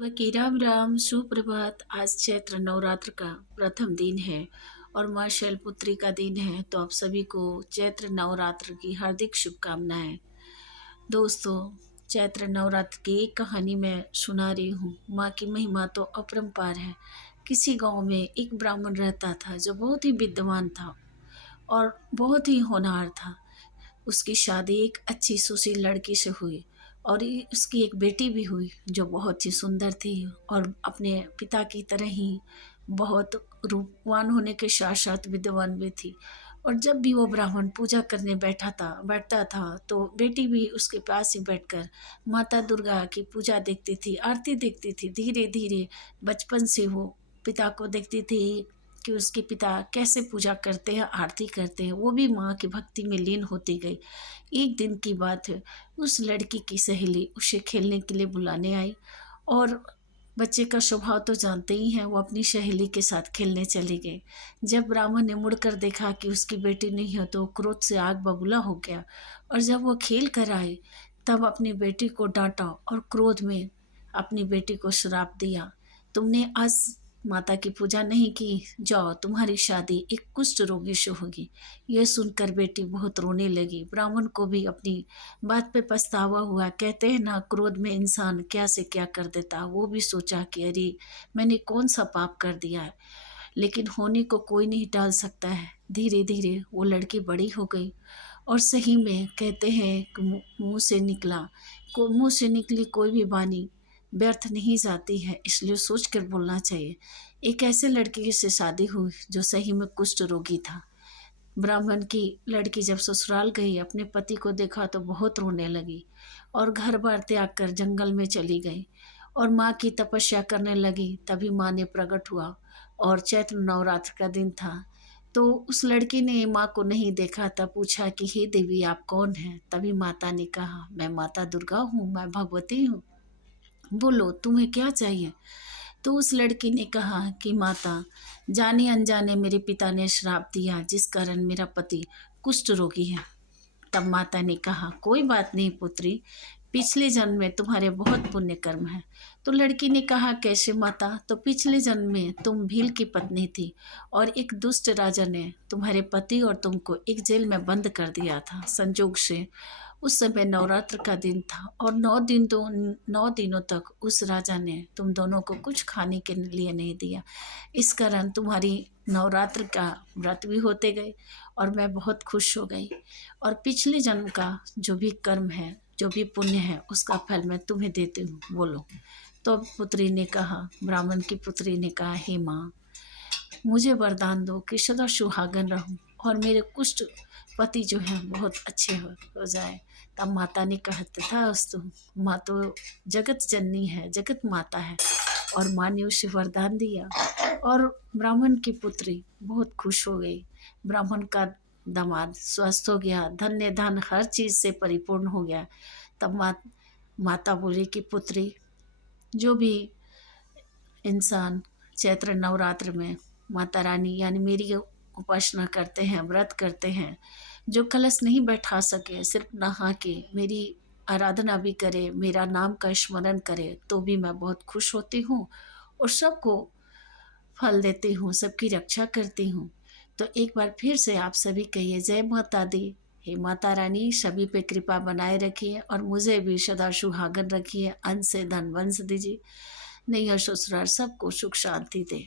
वकी राम राम सुप्रभात। आज चैत्र नवरात्र का प्रथम दिन है और माँ शैलपुत्री का दिन है, तो आप सभी को चैत्र नवरात्र की हार्दिक शुभकामनाएं। दोस्तों, चैत्र नवरात्र की एक कहानी मैं सुना रही हूँ। माँ की महिमा तो अपरंपार है। किसी गांव में एक ब्राह्मण रहता था जो बहुत ही विद्वान था और बहुत ही होनहार था। उसकी शादी एक अच्छी सुशील लड़की से हुई और उसकी एक बेटी भी हुई जो बहुत ही सुंदर थी और अपने पिता की तरह ही बहुत रूपवान होने के साथ साथ विद्वान भी थी। और जब भी वो ब्राह्मण पूजा करने बैठता था तो बेटी भी उसके पास ही बैठकर माता दुर्गा की पूजा देखती थी, आरती देखती थी। धीरे धीरे बचपन से वो पिता को देखती थी कि उसके पिता कैसे पूजा करते हैं, आरती करते हैं। वो भी माँ की भक्ति में लीन होती गई। एक दिन की बात है, उस लड़की की सहेली उसे खेलने के लिए बुलाने आई और बच्चे का स्वभाव तो जानते ही हैं, वो अपनी सहेली के साथ खेलने चली गई। जब ब्राह्मण ने मुड़कर देखा कि उसकी बेटी नहीं है तो क्रोध से आग बबूला हो गया और जब वो खेल कर आई तब अपनी बेटी को डांटा और क्रोध में अपनी बेटी को श्राप दिया, तुमने आज माता की पूजा नहीं की, जाओ तुम्हारी शादी एक कुष्ठ रोगी से होगी। यह सुनकर बेटी बहुत रोने लगी। ब्राह्मण को भी अपनी बात पे पछतावा हुआ। कहते हैं ना, क्रोध में इंसान क्या से क्या कर देता। वो भी सोचा कि अरे मैंने कौन सा पाप कर दिया है, लेकिन होने को कोई नहीं टाल सकता है। धीरे धीरे वो लड़की बड़ी हो गई और सही में कहते हैं कि मुंह से निकली कोई भी वाणी व्यर्थ नहीं जाती है, इसलिए सोच कर बोलना चाहिए। एक ऐसे लड़की से शादी हुई जो सही में कुष्ठ रोगी था। ब्राह्मण की लड़की जब ससुराल गई, अपने पति को देखा तो बहुत रोने लगी और घर बार त्याग कर जंगल में चली गई और माँ की तपस्या करने लगी। तभी माँ ने प्रकट हुआ और चैत्र नवरात्र का दिन था। तो उस लड़की ने माँ को नहीं देखा, तब पूछा कि हे देवी, आप कौन हैं? तभी माता ने कहा, मैं माता दुर्गा हूँ, मैं भगवती हूँ, बोलो तुम्हें क्या चाहिए। तो उस लड़की ने कहा कि माता, जाने अनजाने मेरे पिता ने श्राप दिया जिस कारण मेरा पति कुष्ठ रोगी है। तब माता ने कहा, कोई बात नहीं पुत्री, पिछले जन्म में तुम्हारे बहुत पुण्य कर्म है। तो लड़की ने कहा, कैसे माता? तो पिछले जन्म में तुम भील की पत्नी थी और एक दुष्ट राजा ने तुम्हारे पति और तुमको एक जेल में बंद कर दिया था। संजोग से उस समय नवरात्र का दिन था और 9 दिनों तक उस राजा ने तुम दोनों को कुछ खाने के लिए नहीं दिया। इस कारण तुम्हारी नवरात्र का व्रत भी होते गए और मैं बहुत खुश हो गई और पिछले जन्म का जो भी कर्म है, जो भी पुण्य है, उसका फल मैं तुम्हें देती हूँ, बोलो। तो पुत्री ने कहा, ब्राह्मण की पुत्री ने कहा, हे माँ, मुझे वरदान दो कि सदा सुहागन रहूं और मेरे कुष्ठ पति जो है बहुत अच्छे हो जाए। तब माता ने कहा, तथास्तु। माँ तो जगत जननी है, जगत माता है और माँ ने उसे वरदान दिया और ब्राह्मण की पुत्री बहुत खुश हो गई। ब्राह्मण का दामाद स्वस्थ हो गया, धन्य धन हर चीज़ से परिपूर्ण हो गया। तब माता बोली कि पुत्री, जो भी इंसान चैत्र नवरात्र में माता रानी यानी मेरी उपासना करते हैं, व्रत करते हैं, जो कलश नहीं बैठा सके, सिर्फ नहा के मेरी आराधना भी करे, मेरा नाम का स्मरण करे, तो भी मैं बहुत खुश होती हूँ और सबको फल देती हूँ, सबकी रक्षा करती हूँ। तो एक बार फिर से आप सभी कहिए, जय माता दी। हे माता रानी, सभी पे कृपा बनाए रखिए और मुझे भी सदा सुहागन रखिए, अन्न से धन वंश दीजिए, नैहर ससुराल सबको सुख शांति दे।